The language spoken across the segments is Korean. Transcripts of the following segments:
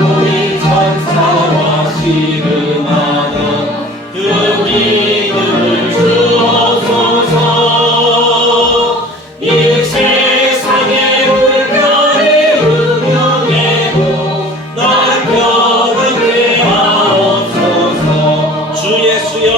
우리 천사와 씨름하던 그 믿음을 주옵소서. 이 세상의 불편이 음흉해도 날 편하게 하옵소서. 주 예수여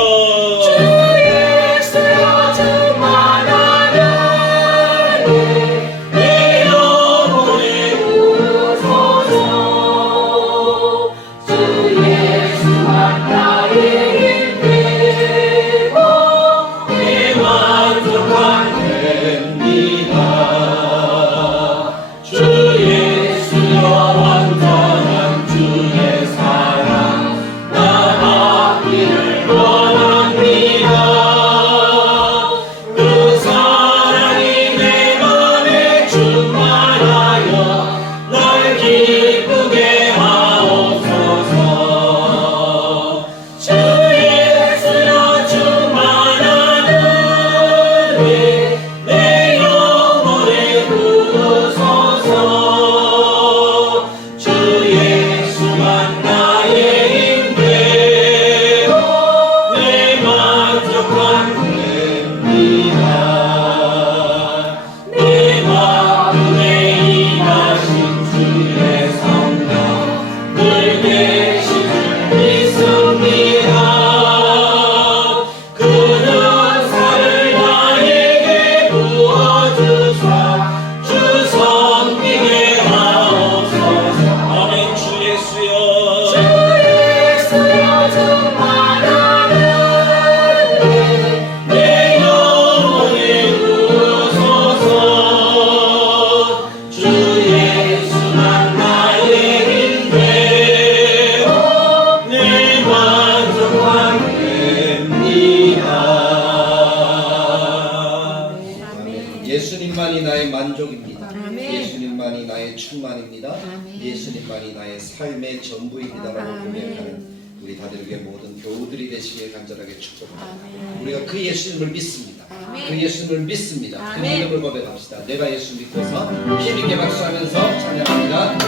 예수님만이 나의 만족입니다. 아멘. 예수님만이 나의 충만입니다. 아멘. 예수님만이 나의 삶의 전부입니다라고 고백하는 우리 다들에게 모든 교우들이 되시길 간절하게 축복합니다. 아멘. 우리가 그 예수님을 믿습니다. 아멘. 그 예수님을 믿습니다. 그 아멘. 믿음을 고백합시다. 내가 예수 믿고서 힘있게 박수하면서 찬양합니다.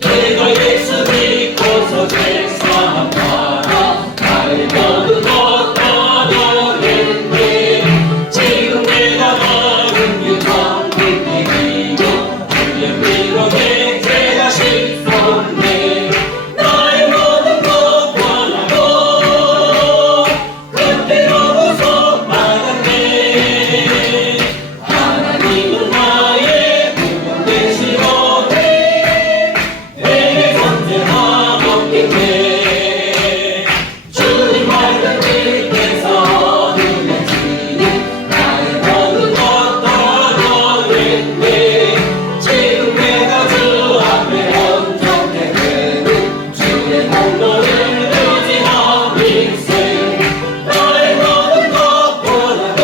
내가 예수 믿고서 죄사함하라 나의 모든 것 다 버렸네. 지금 내가 받은 유전 믿기고 주의 피로 내 죄가 씻었네. 나의 모든 것 떠나고 그 피로 구속받았네. 하나님은 나의 구원 되시오니 내게 존재하옵기에 주님 말씀 믿게서 눈에 지니 나의 모든 것 떠나버렸네. 지금 내가 주 앞에 온전해 되는 주의 공로를 의지함일세. 나의 모든 것 보라도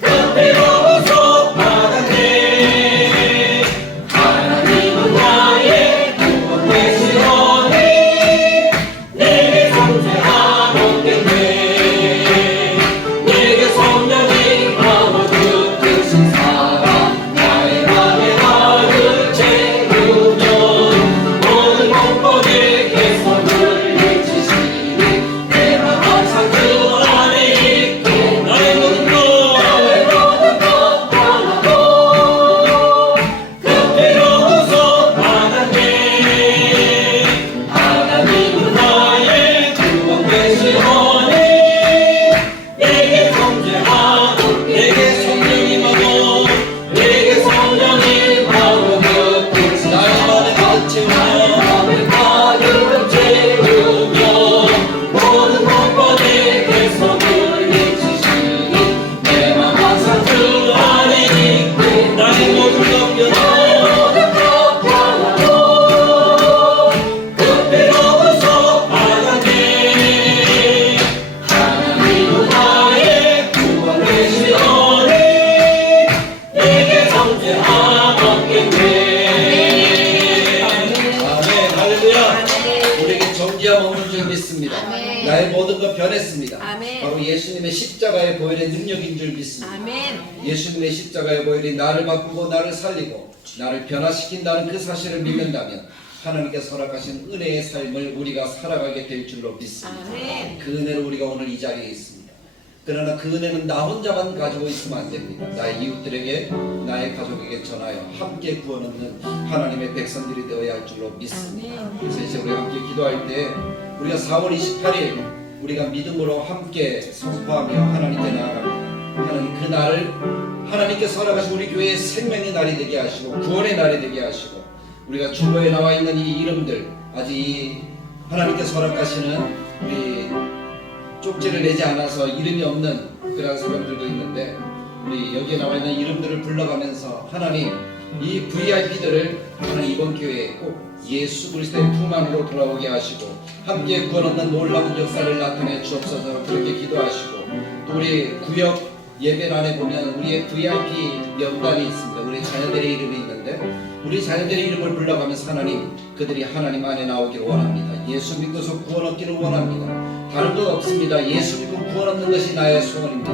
그 피로 구속받았네. 하나님은 나의 구원 되시오니 내게 존재하옵겠네. 내게 성령이 감아 그 크신 사랑 나의 맘에 나를 채우며 모든 공포의 개성을 잊으시니 내 맘 항상 그 안에 있고 나의 모든 것 떠나고 그 피로 구속받았네. 하나님은 나의 구원 되시오니 내게 존재하고 내게 성령이 마고 내게 성령이 마고 그 크신 나의 맘에 가득 채우며 모든 공포의 개성을 잊으시니 내 맘 항상 그 안에 있고 나의 모든 것 변하고 그 피로 구속받았네. 하나님은 나의 구원 되시오니 내게 존재하옵겠네. 아멘. 할렐루야. 우리에게 정죄함 없는 줄 믿습니다. 아멘. 나의 모든 것 변했습니다. 아멘. 바로 예수님의 십자가의 보혈의 능력인 줄 믿습니다. 아멘. 예수님의 십자가의 보혈이 나를 바꾸고 나를 살리고 나를 변화시킨다는 그 사실을 믿는다면 하나님께서 허락하신 은혜의 삶을 우리가 살아가게 될 줄로 믿습니다. 아멘. 그 은혜로 우리가 오늘 이 자리에 있습니다. 그러나 그 은혜는 나 혼자만 가지고 있으면 안 됩니다. 나의 이웃들에게, 나의 가족에게 전하여 함께 구원 얻는 하나님의 백성들이 되어야 할 줄로 믿습니다. 그래서 이제 우리가 함께 기도할 때 우리가 4월 28일 우리가 믿음으로 함께 선포하며 하나님께 나아갑니다. 하나님 그 날을 하나님께서 허락하신 우리 교회의 생명의 날이 되게 하시고 구원의 날이 되게 하시고 우리가 주보에 나와 있는 이 이름들 아직 이 하나님께서 허락하시는 우리 쪽지를 내지 않아서 이름이 없는 그런 사람들도 있는데 우리 여기에 나와 있는 이름들을 불러가면서 하나님 이 VIP들을 하나님 이번 교회에 꼭 예수 그리스도의 품 안으로 돌아오게 하시고 함께 구원 얻는 놀라운 역사를 나타내 주옵소서 그렇게 기도하시고 또 우리 구역 예배란에 보면 우리의 VIP 명단이 있습니다. 우리 자녀들의 이름이 있는데 우리 자녀들의 이름을 불러가면서 하나님 그들이 하나님 안에 나오기를 원합니다. 예수 믿고서 구원 얻기를 원합니다. 다른 것 없습니다. 예수 믿고 구원 얻는 것이 나의 소원입니다.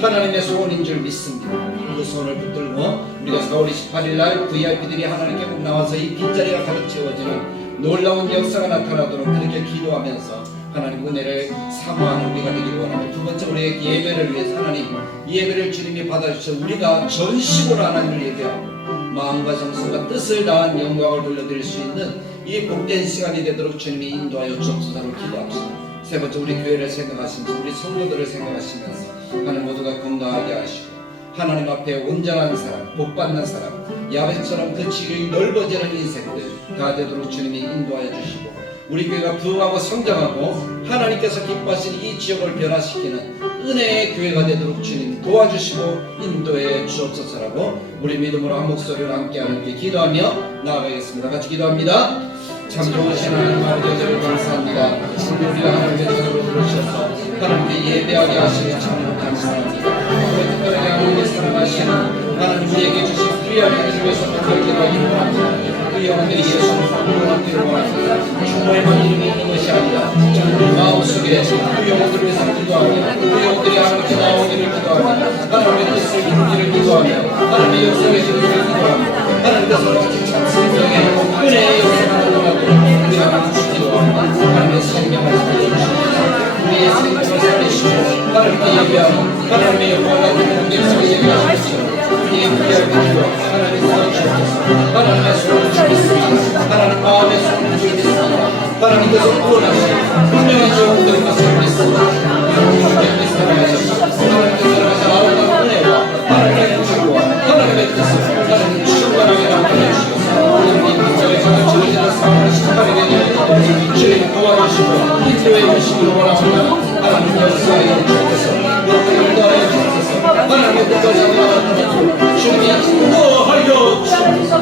하나님의 소원인 줄 믿습니다. 그 소원을 붙들고 우리가 4월 28일 날 VIP들이 하나님께 꼭 나와서 이 빈자리가 가득 채워지는 놀라운 역사가 나타나도록 그렇게 기도하면서 하나님 은혜를 사모하는 우리가 되기를 원합니다. 두 번째 우리의 예배를 위해서 하나님 이 예배를 주님이 받아주셔서 우리가 전심으로 하나님을 예배하고 마음과 정성과 뜻을 다한 영광을 돌려드릴 수 있는 이 복된 시간이 되도록 주님이 인도하여 주옵소서로 기도합시다. 세 번째 우리 교회를 생각하시면서 우리 성도들을 생각하시면서 하나님 모두가 건강하게 하시고 하나님 앞에 온전한 사람, 복받는 사람 야벳처럼 그 지경이 넓어지는 인생들 다 되도록 주님이 인도하여 주시고 우리 교회가 부흥하고 성장하고 하나님께서 기뻐하신 이 지역을 변화시키는 은혜의 교회가 되도록 주님 도와주시고 인도해 주옵소서라고 우리 믿음으로 한 목소리로 함께 하나님께 기도하며 나아가겠습니다. 같이 기도합니다. 참 좋으신 하나님 아버지를 감사합니다. 우리가 하나님의 뜻으로 들으셔서 하나님께 예배하게 하시니 참 감사합니다. 우리 특별하게 하나님의 사랑하시는 하나님 우리에게 주신 귀한 주에서 기도하기를 원합니다. 그 영혼들이 예수를 구원하기를 원합니다. 주님의 이름이 있는 것이 아니라 우리 마음속에 그 영혼들을 위해서 기도하며 그 영혼들이 하나님께 나오기를 기도하며 하나님의 뜻을 이루기를 기도하며 하나님의 역사를 이루기를 기도하며 하나님께서 참 생명의 은혜의 역사를 나타나도록 우리가 하나님 기도합니다. 하나님의 생명을 살려주시고 우리의 생명을 살리시고 하나님께 예배하고 하나님의 영광과 공동체에서 예배하시옵소서. 우리의 귀한 기도 하나님 도와주옵소서. 하나님의 소원을 주겠습니다. 하나님 마음의 소원을 주겠습니다. 하나님께서 구원하시고 분명히 영웅될 것을 믿습니다. 주님께 사랑하셔서 하나님께 사랑하셔서 아름다운 은혜와 하나님의 구주와 하나님의 뜻을 하나님 충만하게 나타내 주시옵소서. 우리 민족의 자격지어지는 4월 18일에 대한 주님 도와주시고 인도해 주시기를 원합니다. 하나님 역사에 주옵소서. 인도하여 주옵소서. 하나님의 뜻까지 나타내고 주님이 인도하여 주옵소서.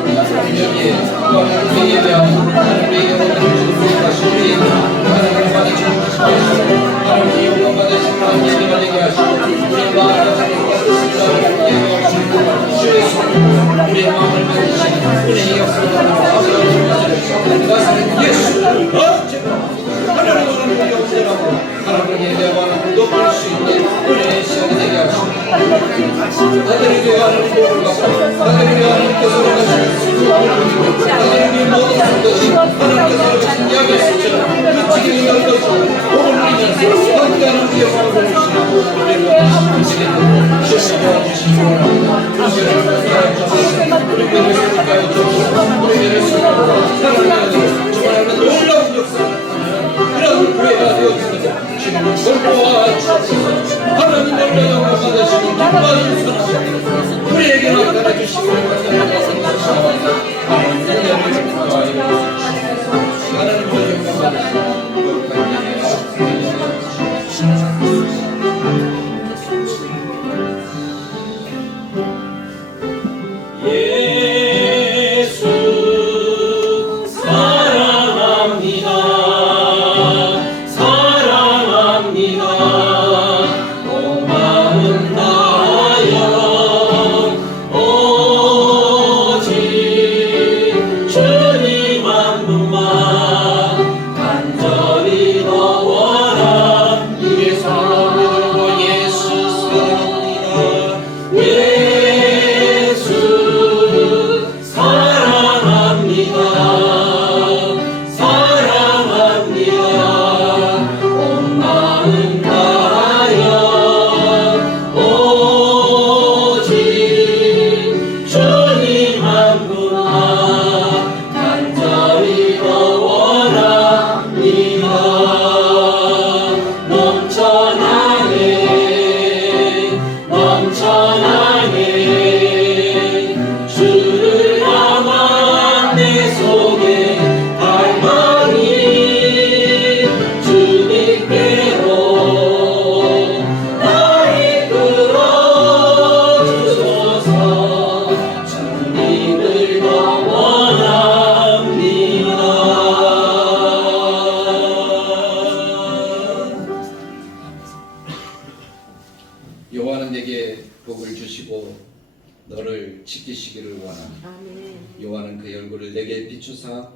여기에 또 하나님의 예배하고 하나님의 영광을 주시고 하시니 하나님의 받으시고 하나님의 영광 받으시고 하나님의 예배가 되게 하시고 우리의 마음과 생각과 뜻을 예배하시고 주의 손으로 우리의 마음을 만드시고 은혜의 역사를 하나님 나사렛 예수 언제나 하나님을 언제라고 하나님을 예배하고 하나님을 높일 수 있는 은혜의 시간이 되게 하시고 아들에게 하나님 복을 받고 아들에게 하나님께서 원하시는 하나님의 모든 것이 하나님께서 원하시는 야벳처럼 그 지경이 넓어지고 복을 누리면서 함께 하나님의 영광을 보여주시고 우리를 하나님께 주시고 도와주시기 원합니다. 우리를 도와주셔서 우리 교회를 생각하여 주옵소서. 우리 교회를 생각하고 하나님의 정말 놀라운 역사를 그런 교회가 되어주셔서 주님을 돌보아 주옵소서. 하나님 놀라 영광 받으시고 기뻐하는 사람 우리에게 나타나 주시고 하나님 은혜를 더하여 주옵소서. 하나님의 영광 받으시고 거룩한 예수 사랑합니다. 사랑합니다. 온 마음 다하여 찬양해 주를 향한 내 속에 갈망이 주님께로 나 이끌어 주소서 주님을 더 원합니다. 여호와는 내게 복을 주시고 너를 지키시기를 원합니다. 아멘. 여호와는 그 얼굴을 내게 비추사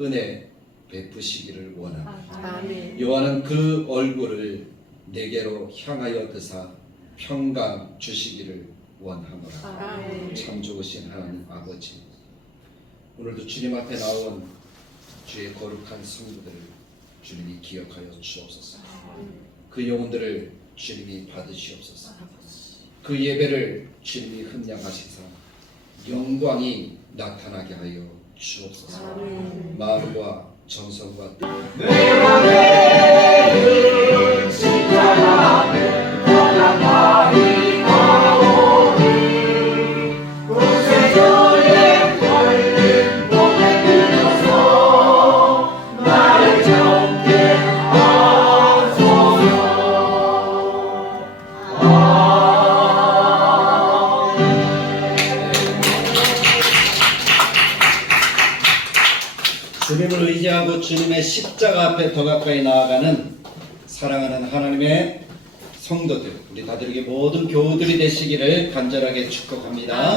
은혜 베푸시기를 원합니다. 아멘. 여호와는 그 얼굴을 내게로 향하여 드사 평강 주시기를 원하노라. 아멘. 참 좋으신 하나님 아버지, 오늘도 주님 앞에 나온 주의 거룩한 성도들을 주님이 기억하여 주옵소서. 그 영혼들을 주님이 받으시옵소서. 그 예배를 주님이 흠양하시사 영광이 나타나게 하여 주옵소서. 아멘. 마음과 정성과 뜻 주님을 의지하고 주님의 십자가 앞에 더 가까이 나아가는 사랑하는 하나님의 성도들, 우리 다들에게 모든 교우들이 되시기를 간절하게 축복합니다.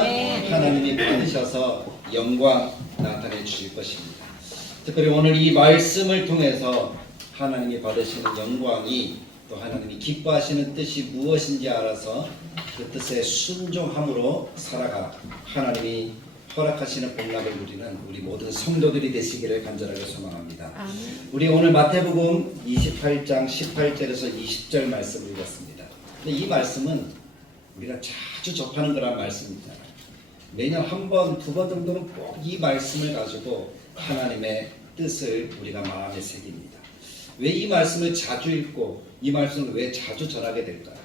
하나님이 받으셔서 영광 나타내 주실 것입니다. 특별히 오늘 이 말씀을 통해서 하나님이 받으시는 영광이 또 하나님이 기뻐하시는 뜻이 무엇인지 알아서 그 뜻에 순종함으로 살아가 하나님이 허락하시는 복락을 누리는 우리 모든 성도들이 되시기를 간절하게 소망합니다. 아멘. 우리 오늘 마태복음 28장 18절에서 20절 말씀을 읽었습니다. 근데 이 말씀은 우리가 자주 접하는 거란 말씀이잖아요. 매년 한 번, 두 번 정도는 꼭 이 말씀을 가지고 하나님의 뜻을 우리가 마음에 새깁니다. 왜 이 말씀을 자주 읽고 이 말씀을 왜 자주 전하게 될까요?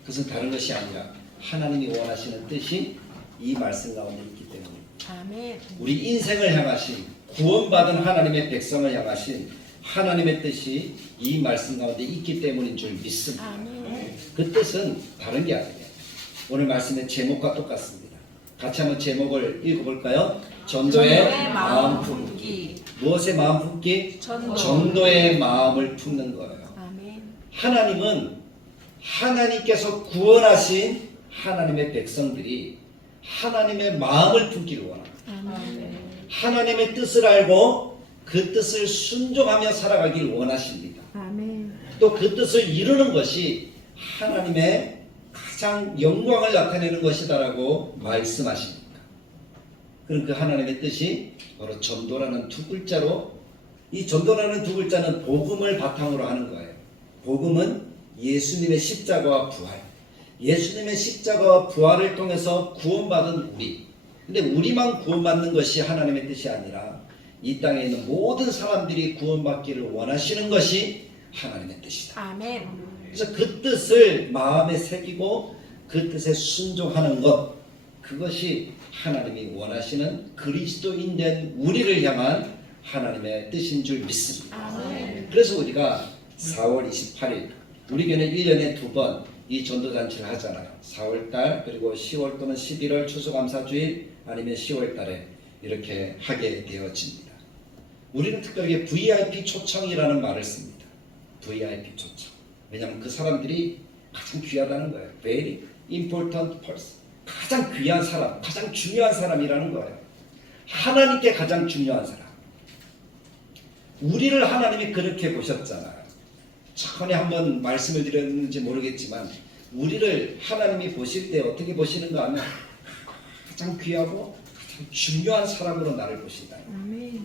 그것은 다른 것이 아니라 하나님이 원하시는 뜻이 이 말씀 가운데 있기 때문입니다. 아멘. 우리 인생을 향하신 구원받은 하나님의 백성을 향하신 하나님의 뜻이 이 말씀 가운데 있기 때문인 줄 믿습니다. 아멘. 그 뜻은 다른 게 아니에요. 오늘 말씀의 제목과 똑같습니다. 같이 한번 제목을 읽어볼까요? 전도의 마음 품기. 무엇의 마음 품기? 전도의 마음을 품는 거예요. 아멘. 하나님은 하나님께서 구원하신 하나님의 백성들이 하나님의 마음을 품기를 원합니다. 아멘. 하나님의 뜻을 알고 그 뜻을 순종하며 살아가길 원하십니다. 아멘. 또 그 뜻을 이루는 것이 하나님의 가장 영광을 나타내는 것이다라고 말씀하십니다. 그럼 그 하나님의 뜻이 바로 전도라는 두 글자로, 이 전도라는 두 글자는 복음을 바탕으로 하는 거예요. 복음은 예수님의 십자가와 부활, 예수님의 십자가와 부활을 통해서 구원받은 우리. 근데 우리만 구원받는 것이 하나님의 뜻이 아니라 이 땅에 있는 모든 사람들이 구원받기를 원하시는 것이 하나님의 뜻이다. 아멘. 그래서 그 뜻을 마음에 새기고 그 뜻에 순종하는 것, 그것이 하나님이 원하시는 그리스도인 된 우리를 향한 하나님의 뜻인 줄 믿습니다. 아멘. 그래서 우리가 4월 28일 우리 교회 1년에 2번 이 전도잔치를 하잖아요. 4월달 그리고 10월 또는 11월 추수감사주일 아니면 10월달에 이렇게 하게 되어집니다. 우리는 특별히 VIP 초청이라는 말을 씁니다. VIP 초청. 왜냐하면 그 사람들이 가장 귀하다는 거예요. Very important person. 가장 귀한 사람, 가장 중요한 사람이라는 거예요. 하나님께 가장 중요한 사람. 우리를 하나님이 그렇게 보셨잖아요. 전에 한번 말씀을 드렸는지 모르겠지만 우리를 하나님이 보실 때 어떻게 보시는가 하면 가장 귀하고 가장 중요한 사람으로 나를 보신다. 아멘.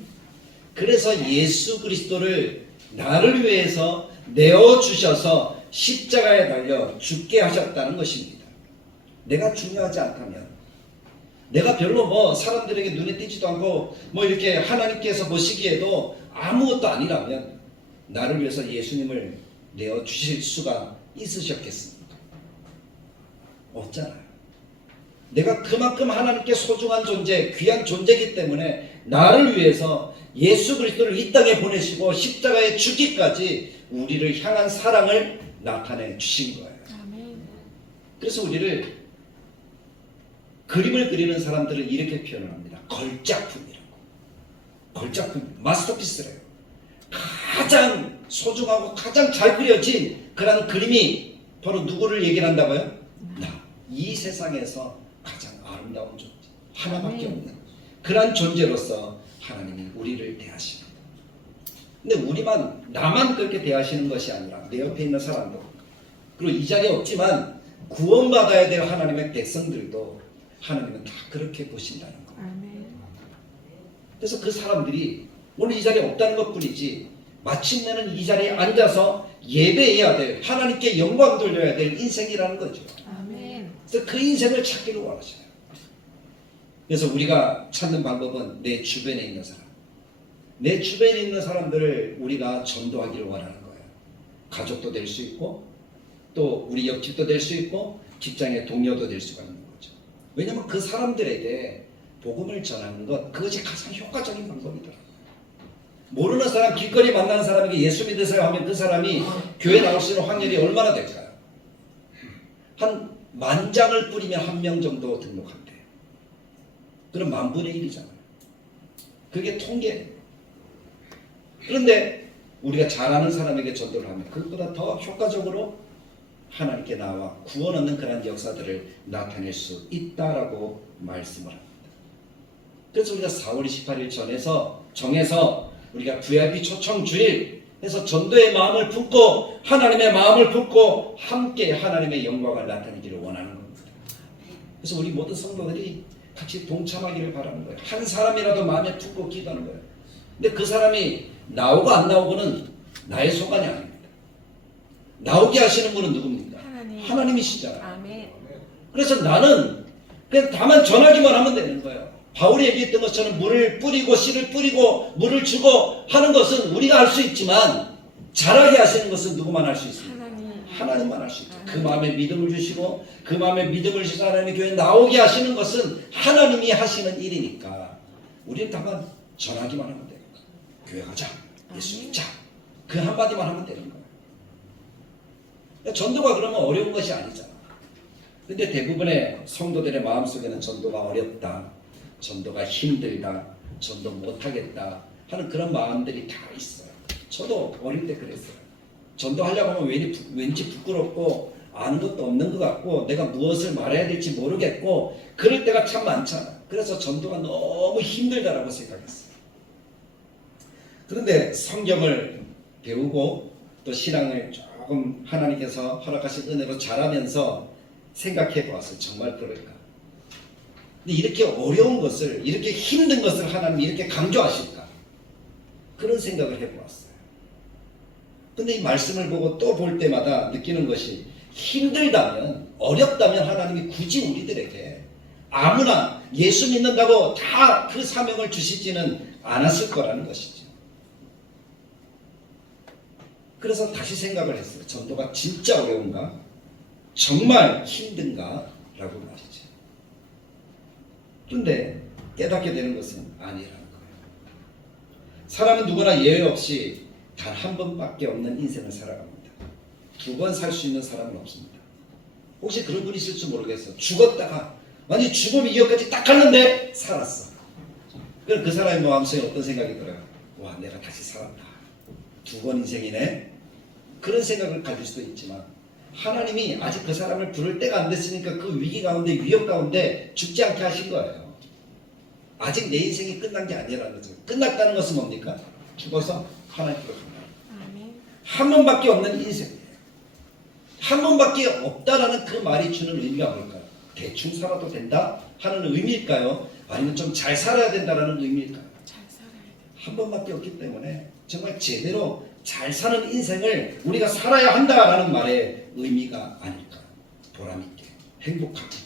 그래서 예수 그리스도를 나를 위해서 내어주셔서 십자가에 달려 죽게 하셨다는 것입니다. 내가 중요하지 않다면, 내가 별로 뭐 사람들에게 눈에 띄지도 않고 뭐 이렇게 하나님께서 보시기에도 아무것도 아니라면 나를 위해서 예수님을 내어주실 수가 있으셨겠습니까? 없잖아요. 내가 그만큼 하나님께 소중한 존재, 귀한 존재이기 때문에 나를 위해서 예수 그리스도를 이 땅에 보내시고 십자가에 죽기까지 우리를 향한 사랑을 나타내 주신 거예요. 아멘. 그래서 우리를 그림을 그리는 사람들은 이렇게 표현을 합니다. 걸작품이라고. 걸작품, 마스터피스래요. 가장 소중하고 가장 잘 그려진 그런 그림이 바로 누구를 얘기를 한다고요? 나. 이 세상에서 가장 아름다운 존재, 하나밖에 없는 그런 존재로서 하나님이 우리를 대하십니다. 근데 나만 그렇게 대하시는 것이 아니라 내 옆에 있는 사람도, 그리고 이 자리에 없지만 구원받아야 될 하나님의 백성들도 하나님은 다 그렇게 보신다는 거예요. 아멘. 그래서 그 사람들이 오늘 이 자리에 없다는 것뿐이지 마침내는 이 자리에 앉아서 예배해야 될, 하나님께 영광 돌려야 될 인생이라는 거죠. 아멘. 그래서 그 인생을 찾기를 원하셔요. 그래서 우리가 찾는 방법은 내 주변에 있는 사람, 내 주변에 있는 사람들을 우리가 전도하기를 원하는 거예요. 가족도 될 수 있고 또 우리 옆집도 될 수 있고 직장의 동료도 될 수가 있는 거죠. 왜냐하면 그 사람들에게 복음을 전하는 것, 그것이 가장 효과적인 방법이더라고요. 모르는 사람, 길거리 만나는 사람에게 예수 믿으세요 하면 그 사람이 교회 나올 수 있는 확률이 얼마나 될까요? 한 10,000장을 뿌리면 1명 정도 등록한대요. 그럼 10,000분의 1이잖아요. 그게 통계예요. 그런데 우리가 잘 아는 사람에게 전도를 하면 그것보다 더 효과적으로 하나님께 나와 구원 얻는 그런 역사들을 나타낼 수 있다라고 말씀을 합니다. 그래서 우리가 4월 28일 정해서 우리가 VIP 초청 주일 해서 전도의 마음을 품고 하나님의 마음을 품고 함께 하나님의 영광을 나타내기를 원하는 겁니다. 그래서 우리 모든 성도들이 같이 동참하기를 바라는 거예요. 한 사람이라도 마음에 품고 기도하는 거예요. 근데 그 사람이 나오고 안 나오고는 나의 소관이 아닙니다. 나오게 하시는 분은 누굽니까? 하나님이시잖아요. 아멘. 그래서 나는 그냥 다만 전하기만 하면 되는 거예요. 바울이 얘기했던 것처럼 물을 뿌리고 씨를 뿌리고 물을 주고 하는 것은 우리가 할 수 있지만 잘하게 하시는 것은 누구만 할 수 있습니까? 하나님만 할 수 있죠. 그 마음에 믿음을 주시고 그 마음에 믿음을 주셔서 하나님의 교회에 나오게 하시는 것은 하나님이 하시는 일이니까 우리는 다만 전하기만 하면 돼요. 교회 가자, 예수 믿자, 그 한마디만 하면 되는 거예요. 전도가 그러면 어려운 것이 아니잖아. 근데 대부분의 성도들의 마음속에는 전도가 어렵다, 전도가 힘들다, 전도 못하겠다 하는 그런 마음들이 다 있어요. 저도 어릴 때 그랬어요. 전도하려고 하면 왠지 부끄럽고 아는 것도 없는 것 같고 내가 무엇을 말해야 될지 모르겠고 그럴 때가 참 많잖아. 그래서 전도가 너무 힘들다라고 생각했어요. 그런데 성경을 배우고 또 신앙을 조금 하나님께서 허락하신 은혜로 자라면서 생각해 보았어요. 정말 그럴까? 근데 이렇게 어려운 것을, 이렇게 힘든 것을 하나님이 이렇게 강조하실까? 그런 생각을 해보았어요. 근데 이 말씀을 보고 또 볼 때마다 느끼는 것이 힘들다면, 어렵다면 하나님이 굳이 우리들에게 아무나 예수 믿는다고 다 그 사명을 주시지는 않았을 거라는 것이죠. 그래서 다시 생각을 했어요. 전도가 진짜 어려운가? 정말 힘든가? 라고 말이죠. 그런데 깨닫게 되는 것은 아니라는 거예요. 사람은 누구나 예외 없이 단 한 번밖에 없는 인생을 살아갑니다. 2번 살 수 있는 사람은 없습니다. 혹시 그런 분이 있을지 모르겠어. 죽었다가 완전히 죽음 이후까지 딱 갔는데 살았어. 그럼 그 사람의 마음속에 어떤 생각이 들어요? 와, 내가 다시 살았다. 2번 인생이네. 그런 생각을 가질 수도 있지만 하나님이 아직 그 사람을 부를 때가 안 됐으니까 그 위기 가운데, 위협 가운데 죽지 않게 하신 거예요. 아직 내 인생이 끝난 게 아니라는 거죠. 끝났다는 것은 뭡니까? 죽어서 하나님께로 간다. 한 번밖에 없는 인생이에요. 한 번밖에 없다라는 그 말이 주는 의미가 뭘까요? 대충 살아도 된다 하는 의미일까요? 아니면 좀 잘 살아야 된다라는 의미일까요? 잘 살아야 돼. 한 번밖에 없기 때문에 정말 제대로 잘 사는 인생을 우리가 살아야 한다라는 말의 의미가 아닐까. 보람있게, 행복하게,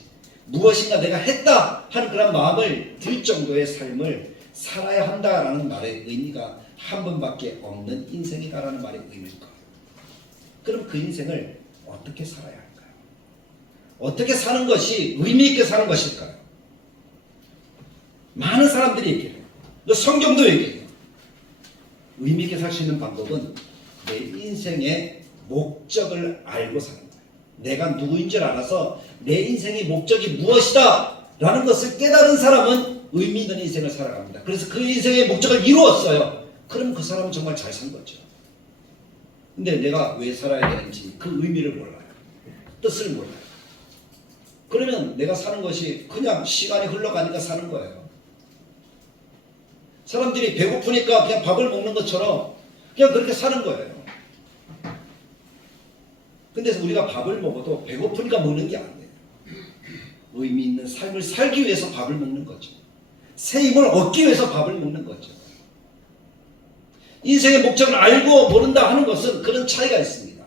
무엇인가 내가 했다 하는 그런 마음을 들 정도의 삶을 살아야 한다라는 말의 의미가 한 번밖에 없는 인생이다라는 말의 의미일까요? 그럼 그 인생을 어떻게 살아야 할까요? 어떻게 사는 것이 의미 있게 사는 것일까요? 많은 사람들이 얘기해요. 성경도 얘기해요. 의미 있게 살 수 있는 방법은 내 인생의 목적을 알고 사는 거예요. 내가 누구인 줄 알아서 내 인생의 목적이 무엇이다 라는 것을 깨달은 사람은 의미 있는 인생을 살아갑니다. 그래서 그 인생의 목적을 이루었어요. 그럼 그 사람은 정말 잘 산 거죠. 근데 내가 왜 살아야 되는지 그 의미를 몰라요. 뜻을 몰라요. 그러면 내가 사는 것이 그냥 시간이 흘러가니까 사는 거예요. 사람들이 배고프니까 그냥 밥을 먹는 것처럼 그냥 그렇게 사는 거예요. 근데 우리가 밥을 먹어도 배고프니까 먹는 게 아니에요. 의미 있는 삶을 살기 위해서 밥을 먹는 거죠. 새 힘을 얻기 위해서 밥을 먹는 거죠. 인생의 목적을 알고 모른다 하는 것은 그런 차이가 있습니다.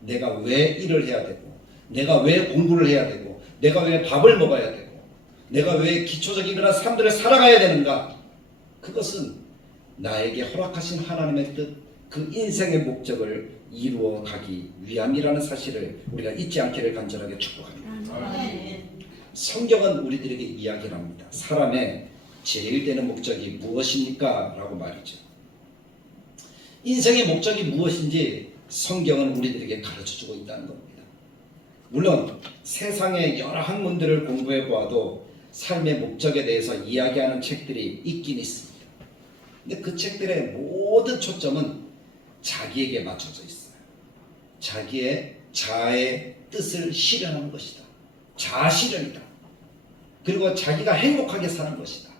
내가 왜 일을 해야 되고, 내가 왜 공부를 해야 되고, 내가 왜 밥을 먹어야 되고, 내가 왜 기초적인 그런 삶들을 살아가야 되는가. 그것은 나에게 허락하신 하나님의 뜻, 그 인생의 목적을 이루어 가기 위함이라는 사실을 우리가 잊지 않기를 간절하게 축복합니다. 성경은 우리들에게 이야기를 합니다. 사람의 제일 되는 목적이 무엇입니까? 라고 말이죠. 인생의 목적이 무엇인지 성경은 우리들에게 가르쳐주고 있다는 겁니다. 물론 세상의 여러 학문들을 공부해 보아도 삶의 목적에 대해서 이야기하는 책들이 있긴 있습니다. 근데 그 책들의 모든 초점은 자기에게 맞춰져 있어요. 자기의 자아의 뜻을 실현하는 것이다. 자아실현이다. 그리고 자기가 행복하게 사는 것이다.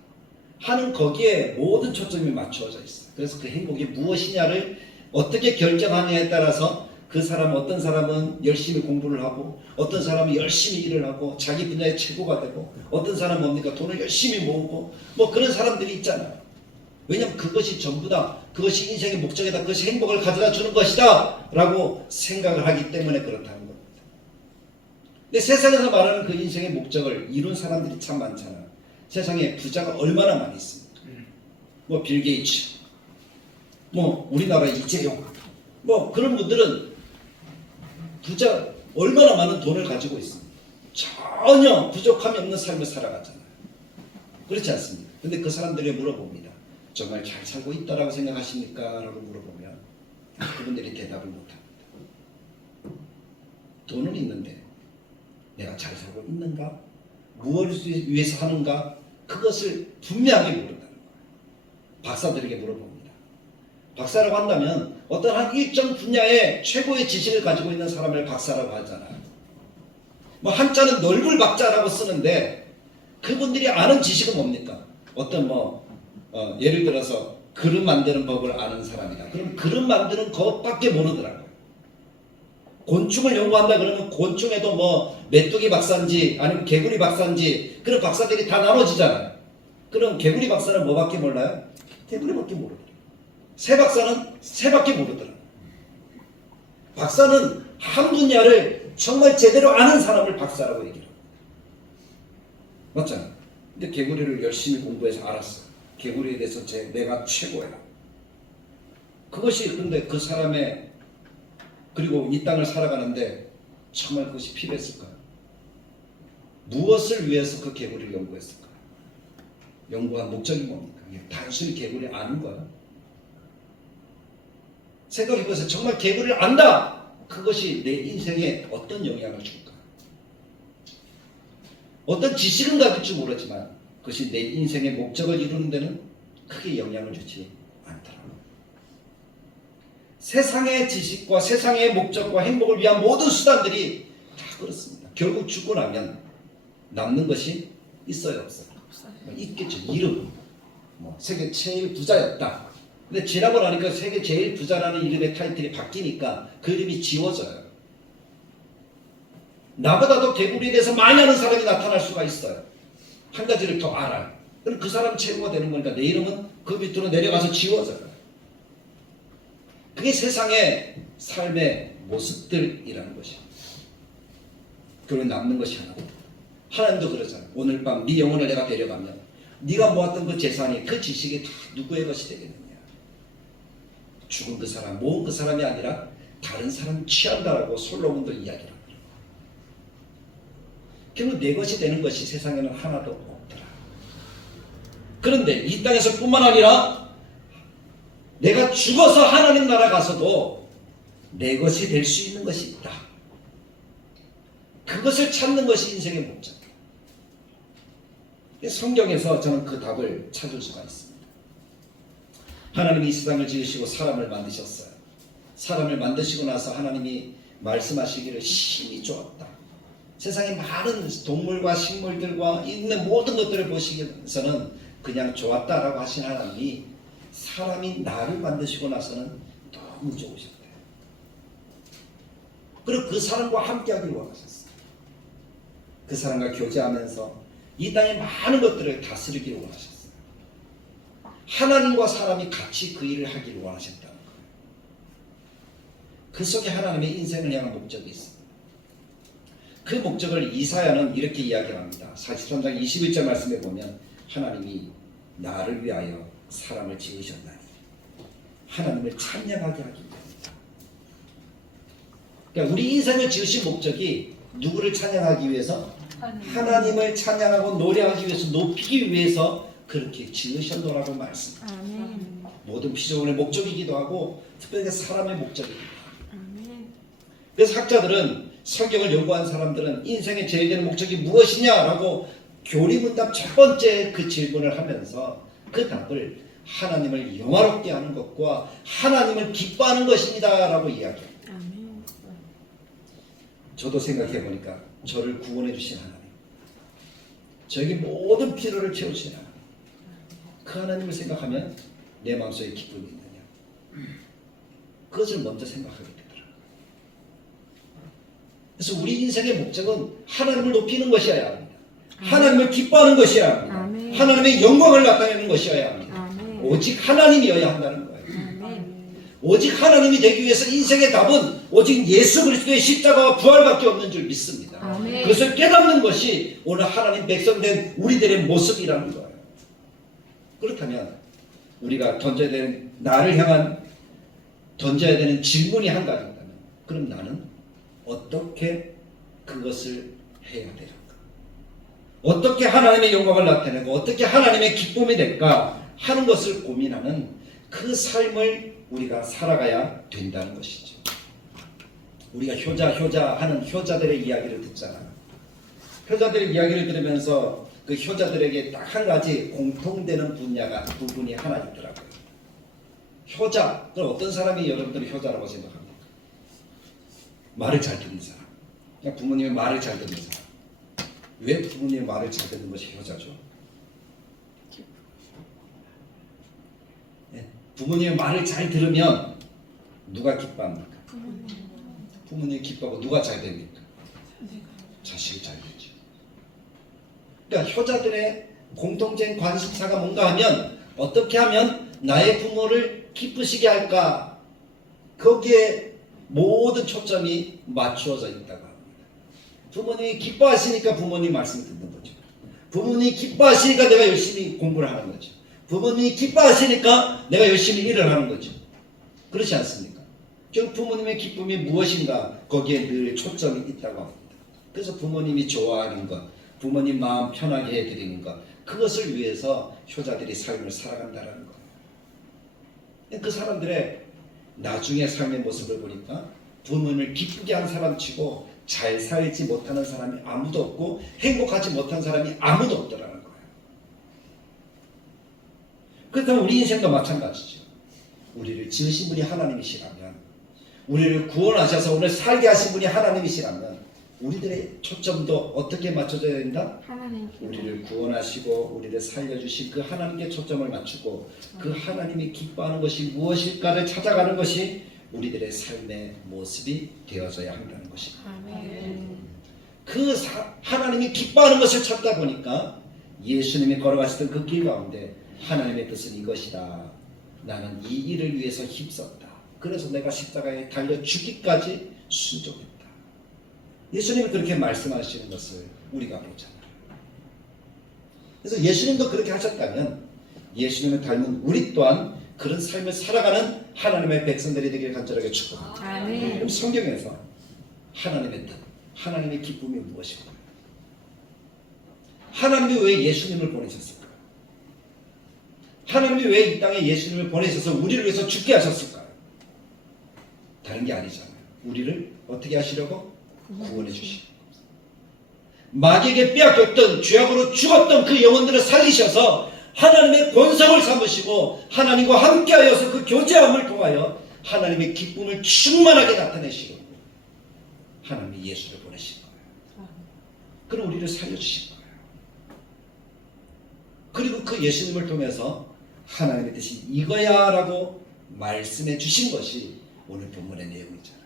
하는 거기에 모든 초점이 맞추어져 있어요. 그래서 그 행복이 무엇이냐를 어떻게 결정하느냐에 따라서 그 사람, 어떤 사람은 열심히 공부를 하고, 어떤 사람은 열심히 일을 하고 자기 분야의 최고가 되고, 어떤 사람은 뭡니까? 돈을 열심히 모으고, 뭐 그런 사람들이 있잖아요. 왜냐하면 그것이 전부 다, 그것이 인생의 목적이다, 그것이 행복을 가져다 주는 것이다 라고 생각을 하기 때문에 그렇다는 겁니다. 근데 세상에서 말하는 그 인생의 목적을 이룬 사람들이 참 많잖아요. 세상에 부자가 얼마나 많이 있습니까? 뭐 빌 게이츠, 뭐 우리나라 이재용, 뭐 그런 분들은 부자 얼마나 많은 돈을 가지고 있습니다. 전혀 부족함이 없는 삶을 살아가잖아요. 그렇지 않습니까? 근데 그 사람들이 물어봅니다. 정말 잘 살고 있다라고 생각하십니까? 라고 물어보면 그분들이 대답을 못합니다. 돈은 있는데 내가 잘 살고 있는가? 무엇을 위해서 하는가? 그것을 분명하게 모른다는 거예요. 박사들에게 물어봅니다. 박사라고 한다면 어떤 한 일정 분야의 최고의 지식을 가지고 있는 사람을 박사라고 하잖아요. 뭐 한자는 넓을 박자라고 쓰는데 그분들이 아는 지식은 뭡니까? 어떤 예를 들어서 그릇 만드는 법을 아는 사람이다. 그럼 그릇 만드는 것밖에 모르더라고요. 곤충을 연구한다 그러면 곤충에도 뭐 메뚜기 박사인지 아니면 개구리 박사인지 그런 박사들이 다 나눠지잖아요. 그럼 개구리 박사는 뭐밖에 몰라요? 개구리밖에 모르더라고요. 새 박사는 새밖에 모르더라고요. 박사는 한 분야를 정말 제대로 아는 사람을 박사라고 얘기해요. 맞잖아요. 근데 개구리를 열심히 공부해서 알았어요. 개구리에 대해서 내가 최고야. 그것이 근데 그 사람의 그리고 이 땅을 살아가는데 정말 그것이 필요했을까요? 무엇을 위해서 그 개구리를 연구했을까요? 연구한 목적이 뭡니까? 단순히 개구리를 아는 거야. 생각해보세요. 정말 개구리를 안다. 그것이 내 인생에 어떤 영향을 줄까? 어떤 지식은 가질지 모르지만 그것이 내 인생의 목적을 이루는 데는 크게 영향을 주지 않더라고요. 세상의 지식과 세상의 목적과 행복을 위한 모든 수단들이 다 그렇습니다. 결국 죽고 나면 남는 것이 있어요, 없어요? 있겠죠. 이름, 세계 제일 부자였다. 근데 지나고 나니까 세계 제일 부자라는 이름의 타이틀이 바뀌니까 그 이름이 지워져요. 나보다도 개구리에 대해서 많이 아는 사람이 나타날 수가 있어요. 한 가지를 더 알아요. 그럼 그 사람 최고가 되는 거니까 내 이름은 그 밑으로 내려가서 지워져요. 그게 세상의 삶의 모습들이라는 것이에요. 그리고 남는 것이 하나고 하나님도 그러잖아요. 오늘 밤 네 영혼을 내가 데려가면 네가 모았던 그 재산이 그 지식이 다 누구의 것이 되겠느냐. 죽은 그 사람, 모은 그 사람이 아니라 다른 사람 취한다라고 솔로몬도 이야기를 합니다. 결국 내 것이 되는 것이 세상에는 하나도 없더라. 그런데 이 땅에서 뿐만 아니라 내가 죽어서 하나님 나라 가서도 내 것이 될 수 있는 것이 있다. 그것을 찾는 것이 인생의 목적. 성경에서 저는 그 답을 찾을 수가 있습니다. 하나님이 이 세상을 지으시고 사람을 만드셨어요. 사람을 만드시고 나서 하나님이 말씀하시기를 심히 좋았다. 세상에 많은 동물과 식물들과 있는 모든 것들을 보시기에서는 그냥 좋았다라고 하신 하나님이 사람이 나를 만드시고 나서는 너무 좋으셨대요. 그리고 그 사람과 함께하기를 원하셨어요. 그 사람과 교제하면서 이 땅의 많은 것들을 다스리기를 원하셨어요. 하나님과 사람이 같이 그 일을 하기를 원하셨다는 거예요. 그 속에 하나님의 인생을 향한 목적이 있습니다. 그 목적을 이사야는 이렇게 이야기합니다. 43장 21절 말씀에 보면 하나님이 나를 위하여 사람을 지으셨나니 하나님을 찬양하게 하기 위함이다. 그러니까 우리 인생을 지으신 목적이 누구를 찬양하기 위해서? 하나님을 찬양하고 노래하기 위해서, 높이기 위해서 그렇게 지으셨노라고 말씀합니다. 아멘. 모든 피조물의 목적이기도 하고 특별히 사람의 목적이기도 하고. 아멘. 그래서 학자들은, 성경을 연구한 사람들은 인생의 제일 되는 목적이 무엇이냐라고 교리문답 첫 번째 그 질문을 하면서 그 답을 하나님을 영화롭게 하는 것과 하나님을 기뻐하는 것입니다 라고 이야기합니다. 아멘. 저도 생각해 보니까 저를 구원해 주신 하나님, 저에게 모든 필요를 채우신 하나님, 그 하나님을 생각하면 내 마음속에 기쁨이 있느냐, 그것을 먼저 생각하게 되더라고요. 그래서 우리 인생의 목적은 하나님을 높이는 것이어야 합니다. 하나님을 기뻐하는 것이어야 합니다. 아멘. 하나님의 영광을 나타내는 것이어야 합니다. 아멘. 오직 하나님이어야 한다는 거예요. 아멘. 오직 하나님이 되기 위해서 인생의 답은 오직 예수 그리스도의 십자가와 부활밖에 없는 줄 믿습니다. 아멘. 그것을 깨닫는 것이 오늘 하나님 백성된 우리들의 모습이라는 거예요. 그렇다면 우리가 던져야 되는, 나를 향한 던져야 되는 질문이 한 가지 있다면, 그럼 나는 어떻게 그것을 해야 될까? 어떻게 하나님의 영광을 나타내고 어떻게 하나님의 기쁨이 될까 하는 것을 고민하는 그 삶을 우리가 살아가야 된다는 것이죠. 우리가 효자 하는 효자들의 이야기를 듣잖아요. 효자들의 이야기를 들으면서 그 효자들에게 딱 한 가지 공통되는 부분이 하나 있더라고요. 효자, 그럼 어떤 사람이 여러분들이 효자라고 생각합니까? 말을 잘 듣는 사람. 그냥 부모님의 말을 잘 듣는 사람. 왜 부모님의 말을 잘 듣는 것이 효자죠? 네. 부모님의 말을 잘 들으면 누가 기뻐합니까? 부모님이 기뻐하고 누가 잘 됩니까? 자식이 잘 되죠. 그러니까 효자들의 공통된 관심사가 뭔가 하면 어떻게 하면 나의 부모를 기쁘시게 할까? 거기에 모든 초점이 맞추어져 있다고 합니다. 부모님이 기뻐하시니까 부모님 말씀을 듣는 거죠. 부모님이 기뻐하시니까 내가 열심히 공부를 하는 거죠. 부모님이 기뻐하시니까 내가 열심히 일을 하는 거죠. 그렇지 않습니까? 결국 부모님의 기쁨이 무엇인가 거기에 늘 초점이 있다고 합니다. 그래서 부모님이 좋아하는 것, 부모님 마음 편하게 해드리는 것, 그것을 위해서 효자들이 삶을 살아간다는 거예요. 그 사람들의 나중의 삶의 모습을 보니까 부모님을 기쁘게 한 사람 치고 잘 살지 못하는 사람이 아무도 없고 행복하지 못한 사람이 아무도 없더라는 거예요. 그렇다면 우리 인생도 마찬가지죠. 우리를 지으신 분이 하나님이시라면, 우리를 구원하셔서 오늘 살게 하신 분이 하나님이시라면 우리들의 초점도 어떻게 맞춰져야 된다? 하나님 우리를 구원하시고 우리를 살려주신 그 하나님께 초점을 맞추고 그 하나님이 기뻐하는 것이 무엇일까를 찾아가는 것이 우리들의 삶의 모습이 되어져야 한다는 것입니다. 아멘. 그 하나님이 기뻐하는 것을 찾다 보니까 예수님이 걸어가시던 그 길 가운데 하나님의 뜻은 이것이다. 나는 이 일을 위해서 힘썼다. 그래서 내가 십자가에 달려 죽기까지 순종했다. 예수님이 그렇게 말씀하시는 것을 우리가 보잖아요. 그래서 예수님도 그렇게 하셨다면 예수님을 닮은 우리 또한 그런 삶을 살아가는 하나님의 백성들이 되기를 간절하게 축복합니다. 아멘. 그럼 성경에서 하나님의 뜻, 하나님의 기쁨이 무엇인가? 하나님이 왜 예수님을 보내셨을까요? 하나님이 왜 이 땅에 예수님을 보내셔서 우리를 위해서 죽게 하셨을까요? 다른 게 아니잖아요. 우리를 어떻게 하시려고? 구원해 주시고 마귀에게 빼앗겼던 죄악으로 죽었던 그 영혼들을 살리셔서 하나님의 권성을 삼으시고 하나님과 함께하여서 그 교제함을 통하여 하나님의 기쁨을 충만하게 나타내시고 하나님이 예수를 보내신 거예요. 그럼 우리를 살려주신 거예요. 그리고 그 예수님을 통해서 하나님의 뜻이 이거야 라고 말씀해 주신 것이 오늘 본문의 내용이잖아요.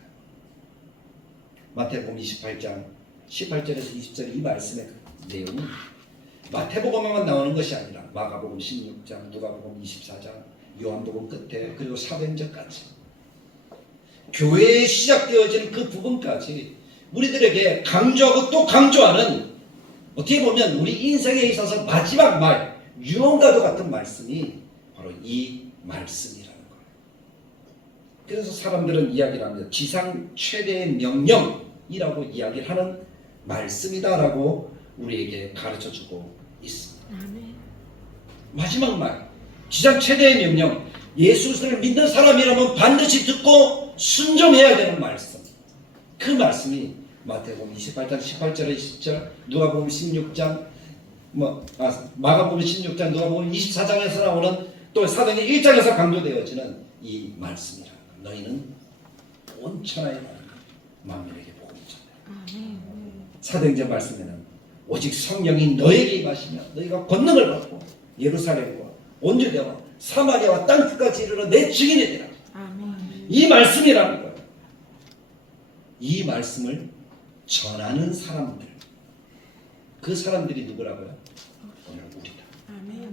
마태복음 28장 18절에서 20절 이 말씀의 그 내용은 마태복음만 나오는 것이 아니라 마가복음 16장, 누가복음 24장, 요한복음 끝에 그리고 사도행전까지 교회에 시작되어지는 그 부분까지 우리들에게 강조하고 또 강조하는 어떻게 보면 우리 인생에 있어서 마지막 말 유언과도 같은 말씀이 바로 이 말씀이라는 거예요. 그래서 사람들은 이야기를 합니다. 지상 최대의 명령이라고 이야기를 하는 말씀이다라고 우리에게 가르쳐주고 있습니다. 마지막 말, 지상 최대의 명령, 예수를 믿는 사람이라면 반드시 듣고 순종해야 되는 말씀. 그 말씀이 마태복음 28장 18절에 20절, 누가복음 16장, 마가복음 16장, 누가복음 24장에서 나오는 또 사도행전 1장에서 강조되어지는 이 말씀이라. 너희는 온 천하에 만민에게 복음을 전해. 사도행전 말씀에는 오직 성령이 너에게 임하시며 너희가 권능을 받고 예루살렘과 온 유대와 사마리아와 땅 끝까지 이르러 내 증인이 되라. 이 말씀이라는 거예요. 이 말씀을 전하는 사람들, 그 사람들이 누구라고요? 오늘 우리다.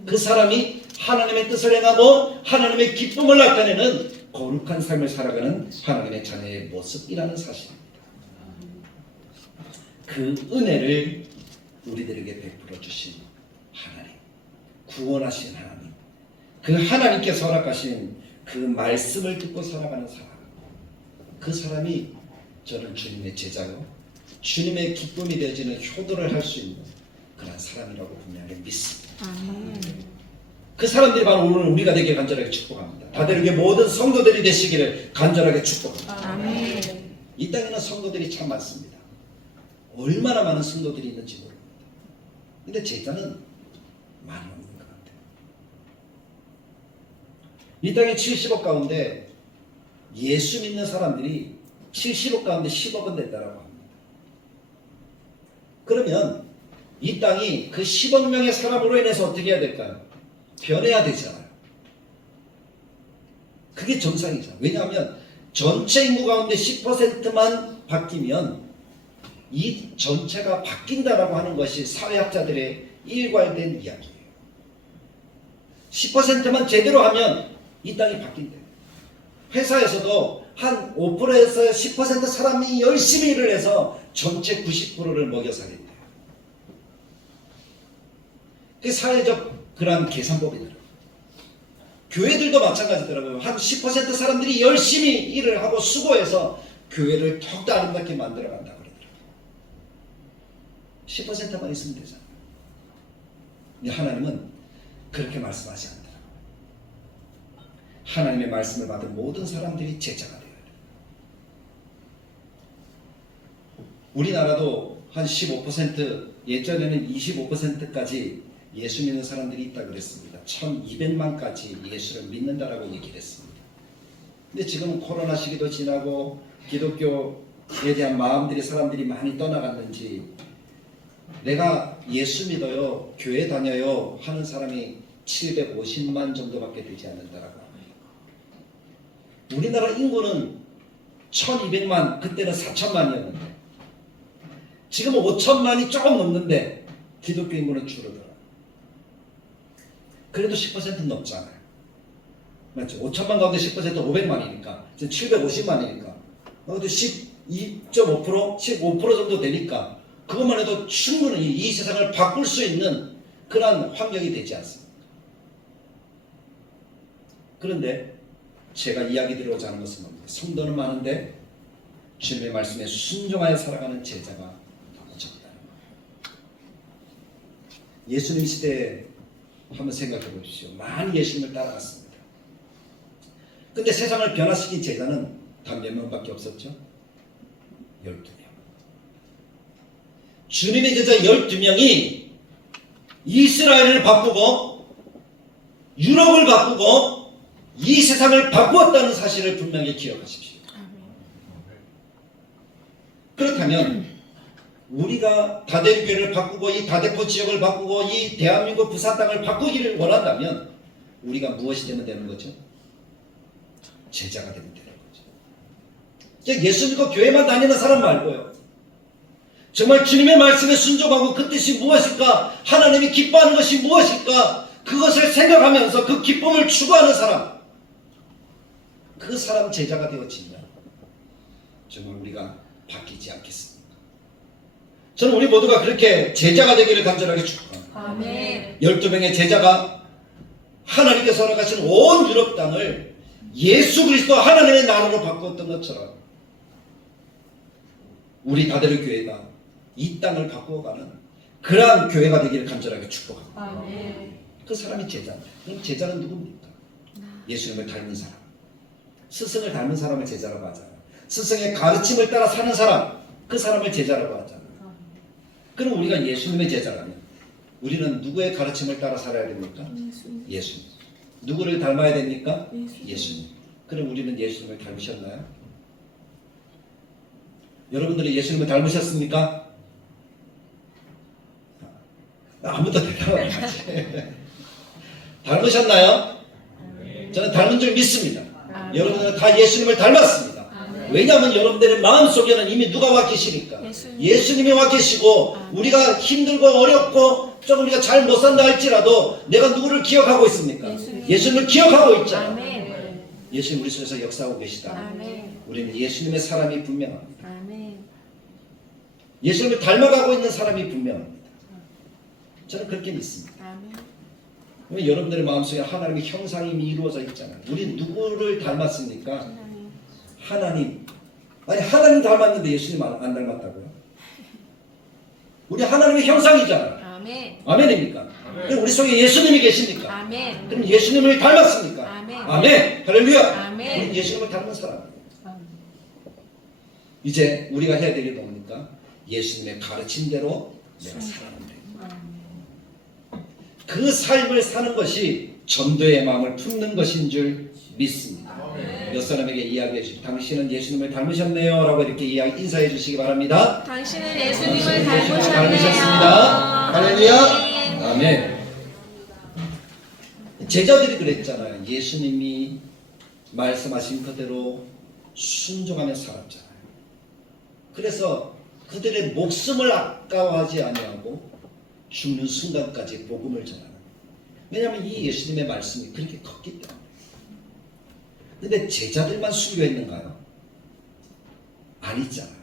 그 사람이 하나님의 뜻을 행하고 하나님의 기쁨을 나타내는 거룩한 삶을 살아가는 하나님의 자녀의 모습이라는 사실입니다. 그 은혜를 우리들에게 베풀어 주신 하나님, 구원하신 하나님, 그 하나님께서 허락하신 그 말씀을 듣고 살아가는 사람, 그 사람이 저는 주님의 제자요, 주님의 기쁨이 되어지는 효도를 할 수 있는 그런 사람이라고 분명히 믿습니다. 그 사람들이 바로 오늘 우리가 되게 간절하게 축복합니다. 다들 이게 모든 성도들이 되시기를 간절하게 축복합니다. 이 땅에는 성도들이 참 많습니다. 얼마나 많은 성도들이 있는지 모릅니다. 근데 제자는 많이 없는 것 같아요. 이 땅에 70억 가운데 예수 믿는 사람들이 70억 가운데 10억은 된다라고 합니다. 그러면 이 땅이 그 10억 명의 사람으로 인해서 어떻게 해야 될까요? 변해야 되잖아요. 그게 정상이죠. 왜냐하면 전체 인구 가운데 10%만 바뀌면 이 전체가 바뀐다라고 하는 것이 사회학자들의 일관된 이야기예요. 10%만 제대로 하면 이 땅이 바뀐대요. 회사에서도 한 5%에서 10% 사람이 열심히 일을 해서 전체 90%를 먹여 살린대요. 그게 사회적 그런 계산법이더라고요. 교회들도 마찬가지더라고요. 한 10% 사람들이 열심히 일을 하고 수고해서 교회를 더욱더 아름답게 만들어 간다고 그러더라고요. 10%만 있으면 되잖아요. 근데 하나님은 그렇게 말씀하지 않더라고요. 하나님의 말씀을 받은 모든 사람들이 제자가 되어야 돼요. 우리나라도 한 15%, 예전에는 25%까지 예수 믿는 사람들이 있다 그랬습니다. 1200만까지 예수를 믿는다라고 얘기를 했습니다. 근데 지금은 코로나 시기도 지나고 기독교에 대한 마음들이 사람들이 많이 떠나갔는지 내가 예수 믿어요, 교회 다녀요 하는 사람이 750만 정도밖에 되지 않는다라고 합니다. 우리나라 인구는 1200만, 그때는 4000만이었는데 지금은 5000만이 조금 넘는데 기독교 인구는 줄어들어요. 그래도 10%는 넘잖아요. 맞죠? 5천만 가운데 10% 500만이니까 750만이니까 그것도 12.5%, 15% 정도 되니까 그것만 해도 충분히 이 세상을 바꿀 수 있는 그런 환경이 되지 않습니까? 그런데 제가 이야기 드리고자 하는 것은 뭡니까? 성도는 많은데 주님의 말씀에 순종하여 살아가는 제자가 너무 적다는 거예요. 예수님 시대에 한번 생각해 보십시오. 많이 예수님을 따라갔습니다. 근데 세상을 변화시킨 제자는 단 몇 명밖에 없었죠? 12명. 주님의 제자 12명이 이스라엘을 바꾸고 유럽을 바꾸고 이 세상을 바꾸었다는 사실을 분명히 기억하십시오. 그렇다면 우리가 다대교회를 바꾸고 이 다대포 지역을 바꾸고 이 대한민국 부산 땅을 바꾸기를 원한다면 우리가 무엇이 되면 되는 거죠? 제자가 되면 되는 거죠. 예수 믿고 교회만 다니는 사람 말고요. 정말 주님의 말씀에 순종하고 그 뜻이 무엇일까? 하나님이 기뻐하는 것이 무엇일까? 그것을 생각하면서 그 기쁨을 추구하는 사람, 그 사람 제자가 되어지면 정말 우리가 바뀌지 않겠습니까? 저는 우리 모두가 그렇게 제자가 되기를 간절하게 축복합니다. 아멘. 12명의 제자가 하나님께서 허락하신 온 유럽 땅을 예수 그리스도 하나님의 나라로 바꾸었던 것처럼 우리 다대로 교회가 이 땅을 바꾸어가는 그러한 교회가 되기를 간절하게 축복합니다. 아멘. 그 사람이 제자입니다. 그럼 제자는 누굽니까? 예수님을 닮은 사람, 스승을 닮은 사람을 제자라고 하잖아요. 스승의 가르침을 따라 사는 사람, 그 사람을 제자라고 하잖아요. 그럼 우리가 예수님의 제자라면 우리는 누구의 가르침을 따라 살아야 됩니까? 예수님. 누구를 닮아야 됩니까? 예수님. 그럼 우리는 예수님을 닮으셨나요? 여러분들이 예수님을 닮으셨습니까? 아무도 대답을 안 하지. 닮으셨나요? 저는 닮은 줄 믿습니다. 여러분들은 다 예수님을 닮았습니다. 왜냐하면 여러분들의 마음속에는 이미 누가 와 계시니까 예수님이 와 계시고 우리가 힘들고 어렵고 좀 우리가 잘 못 산다 할지라도 내가 누구를 기억하고 있습니까? 예수님을 기억하고 있잖아. 예수님 우리 속에서 역사하고 계시다. 우리는 예수님의 사람이 분명합니다. 예수님을 닮아가고 있는 사람이 분명합니다. 저는 그렇게 믿습니다. 왜 여러분들의 마음속에 하나님의 형상이 이루어져 있잖아요. 우리 누구를 닮았습니까? 하나님. 아니 하나님 닮았는데 예수님 안 닮았다고요? 우리 하나님의 형상이잖아요. 아멘입니까? 그럼 우리 속에 예수님이 계십니까? 그럼 예수님을 닮았습니까? 아멘. 할렐루야. 우리 예수님을 닮은 사람이에요. 이제 우리가 해야 되게 뭡니까? 예수님의 가르침대로 내가 살아가면 됩니다. 그 삶을 사는 것이 전도의 마음을 품는 것인 줄 믿습니다. 몇 사람에게 이야기해 주시고 당신은 예수님을 닮으셨네요 라고 이렇게 인사해 주시기 바랍니다. 당신은 예수님을 닮으셨습니다. 할렐루야. 아멘. 제자들이 그랬잖아요. 예수님이 말씀하신 그대로 순종하며 살았잖아요. 그래서 그들의 목숨을 아까워하지 아니하고 죽는 순간까지 복음을 전하는 거예요. 왜냐하면 이 예수님의 말씀이 그렇게 컸기 때문에. 근데 제자들만 순교했는가요? 아니잖아요.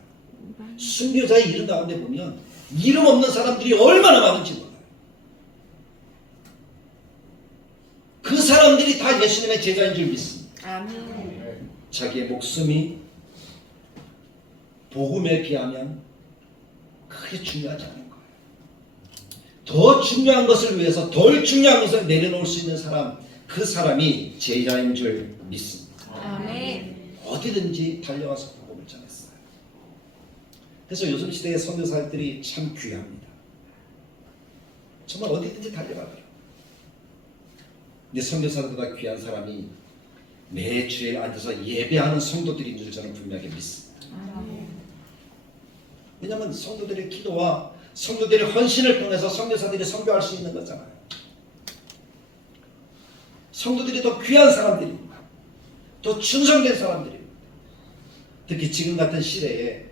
순교자의 이름 가운데 보면 이름 없는 사람들이 얼마나 많은지 몰라요. 그 사람들이 다 예수님의 제자인 줄 믿습니다. 자기의 목숨이 복음에 비하면 크게 중요하지 않은 거예요. 더 중요한 것을 위해서 덜 중요한 것을 내려놓을 수 있는 사람, 그 사람이 제자인 줄 믿습니다. 어디든지 달려가서 복음을 전했어요. 그래서 요즘 시대의 선교사들이 참 귀합니다. 정말 어디든지 달려가더라고요. 근데 선교사들보다 귀한 사람이 매주에 앉아서 예배하는 성도들인 줄 저는 분명히 믿습니다. 왜냐하면 성도들의 기도와 성도들의 헌신을 통해서 선교사들이 선교할 수 있는 거잖아요. 성도들이 더 귀한 사람들입니다. 더 충성된 사람들입니다. 특히 지금 같은 시대에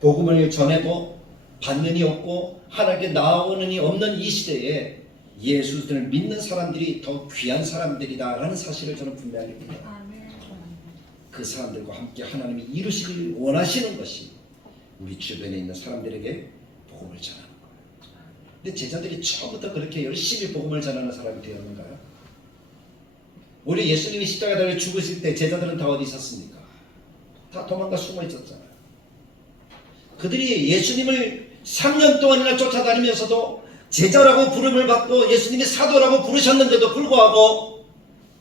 복음을 전해도 받는 이 없고 하나님께 나오는 이 없는 이 시대에 예수를 믿는 사람들이 더 귀한 사람들이다라는 사실을 저는 분명히 믿어요. 그 사람들과 함께 하나님이 이루시길 원하시는 것이 우리 주변에 있는 사람들에게 복음을 전하는 거예요. 근데 제자들이 처음부터 그렇게 열심히 복음을 전하는 사람이 되었는가요? 우리 예수님이 십자가에 달려 죽으실 때 제자들은 다 어디 있었습니까? 다 도망가 숨어 있었잖아요. 그들이 예수님을 3년 동안이나 쫓아다니면서도 제자라고 부름을 받고 예수님이 사도라고 부르셨는데도 불구하고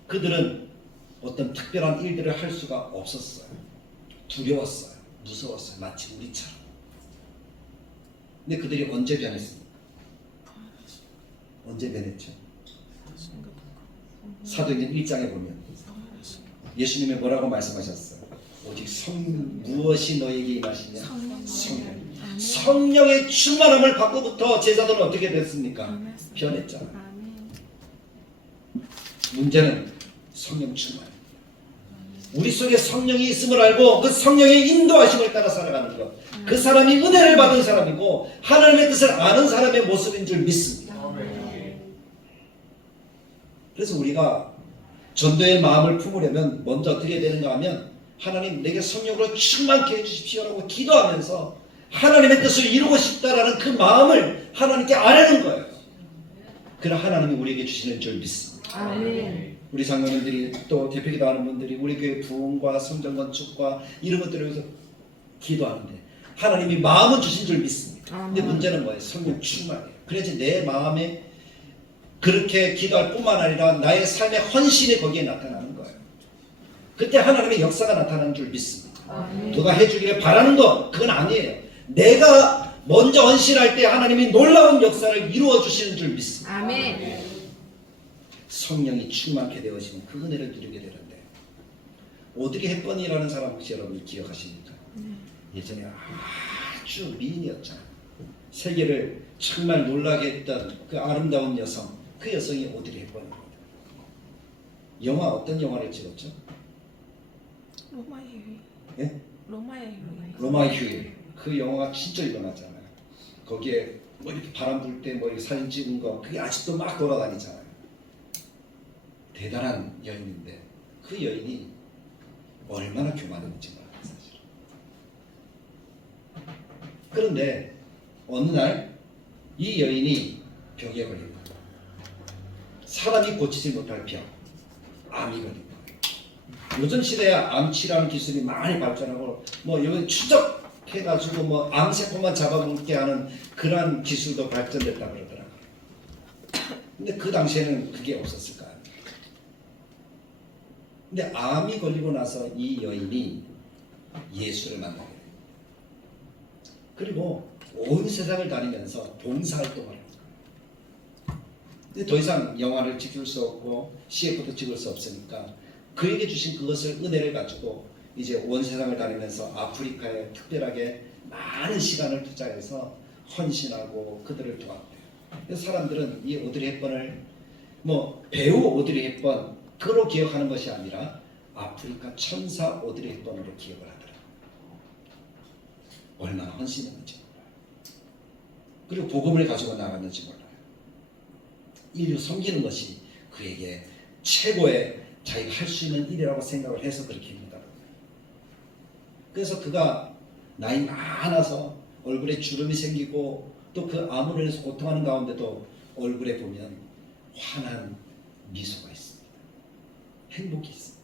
그들은 어떤 특별한 일들을 할 수가 없었어요. 두려웠어요. 무서웠어요. 마치 우리처럼. 근데 그들이 언제 변했습니까? 언제 변했죠? 사도행전 1장에 보면 예수님이 뭐라고 말씀하셨어요? 오직 무엇이 너에게 임하시냐? 성령. 성령의 충만함을 받고부터 제자들은 어떻게 됐습니까? 변했잖아. 문제는 성령 충만. 우리 속에 성령이 있음을 알고 그 성령의 인도하심을 따라 살아가는 것. 그 사람이 은혜를 받은 사람이고 하나님의 뜻을 아는 사람의 모습인 줄 믿습니다. 그래서 우리가 전도의 마음을 품으려면 먼저 어떻게 되는가 하면 하나님 내게 성령으로 충만케 해주십시오라고 기도하면서 하나님의 뜻을 이루고 싶다라는 그 마음을 하나님께 아뢰는 거예요. 그럼 하나님이 우리에게 주시는 줄 믿습니다. 아멘. 우리 장로님들이 또 대표기도 하는 분들이 우리 교회 부흥과 성전 건축과 이런 것들을 위해서 기도하는데 하나님이 마음은 주신 줄 믿습니다. 근데 문제는 뭐예요? 성령 충만이에요. 그래야지 내 마음에 그렇게 기도할 뿐만 아니라 나의 삶의 헌신이 거기에 나타나는 거예요. 그때 하나님의 역사가 나타나는 줄 믿습니다. 누가 해주기를 바라는 것 그건 아니에요. 내가 먼저 헌신할 때 하나님이 놀라운 역사를 이루어 주시는 줄 믿습니다. 아멘. 성령이 충만케 되어지면 그 은혜를 누리게 되는데 오드리 헵번이라는 사람 혹시 여러분 기억하십니까? 예전에 아주 미인이었잖아요. 세계를 정말 놀라게 했던 그 아름다운 여성, 그 여성이 오드리 헵번입니다. 영화 어떤 영화를 찍었죠? 로마의 휴일. 예? 로마의 휴일. 로마의 휴일. 그 영화가 진짜 유명하잖아요. 거기에 뭐 이렇게 바람 불 때 뭐 이렇게 사진 찍은 거 그게 아직도 막 돌아다니잖아요. 대단한 여인인데 그 여인이 얼마나 교만했는지 몰라요, 사실. 그런데 어느 날 이 여인이 병에 걸린 거예요. 사람이 고치지 못할 병, 암이 걸린 거예요. 요즘 시대에 암치료하는 기술이 많이 발전하고 뭐 이건 추적해가지고 뭐 암세포만 잡아먹게 하는 그러한 기술도 발전됐다 그러더라고요. 근데 그 당시에는 그게 없었을 거예요. 근데 암이 걸리고 나서 이 여인이 예수를 만나게 돼요. 그리고 온 세상을 다니면서 봉사활동을 합니다. 근데 더 이상 영화를 찍을 수 없고 CF도 찍을 수 없으니까 그에게 주신 그것을 은혜를 가지고 이제 온 세상을 다니면서 아프리카에 특별하게 많은 시간을 투자해서 헌신하고 그들을 도왔대요. 그래서 사람들은 이 오드리 헵번을 뭐 배우 오드리 헵번 그로 기억하는 것이 아니라 아프리카 천사 오드리 헵번으로 기억을 하더라고요. 얼마나 헌신했는지 몰라요. 그리고 복음을 가지고 나갔는지 몰라요. 인류 섬기는 것이 그에게 최고의 자기가 할 수 있는 일이라고 생각을 해서 그렇게 합니다. 그래서 그가 나이 많아서 얼굴에 주름이 생기고 또 그 암으로 인해서 고통하는 가운데도 얼굴에 보면 환한 미소가 있습니다. 행복이 있습니다.